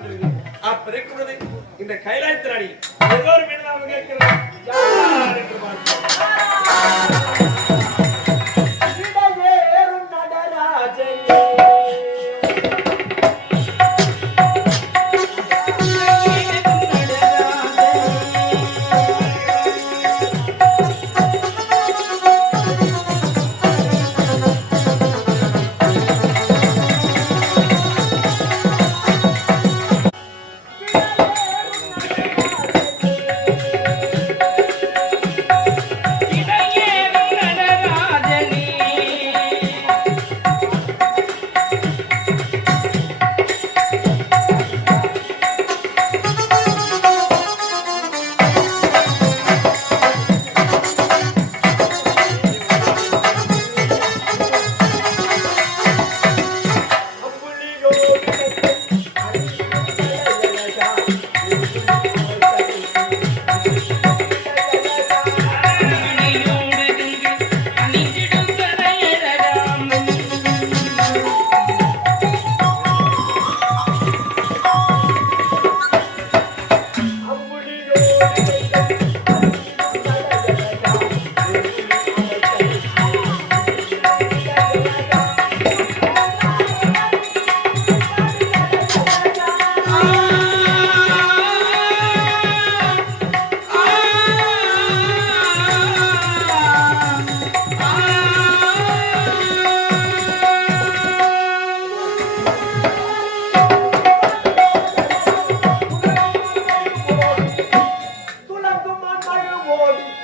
இருந்திருக்கு அப்ப இருக்கும்போது இந்த கைலாயத்தின் அடி ஏதோ ஒரு கேட்கிறோம் நடராஜனே amor de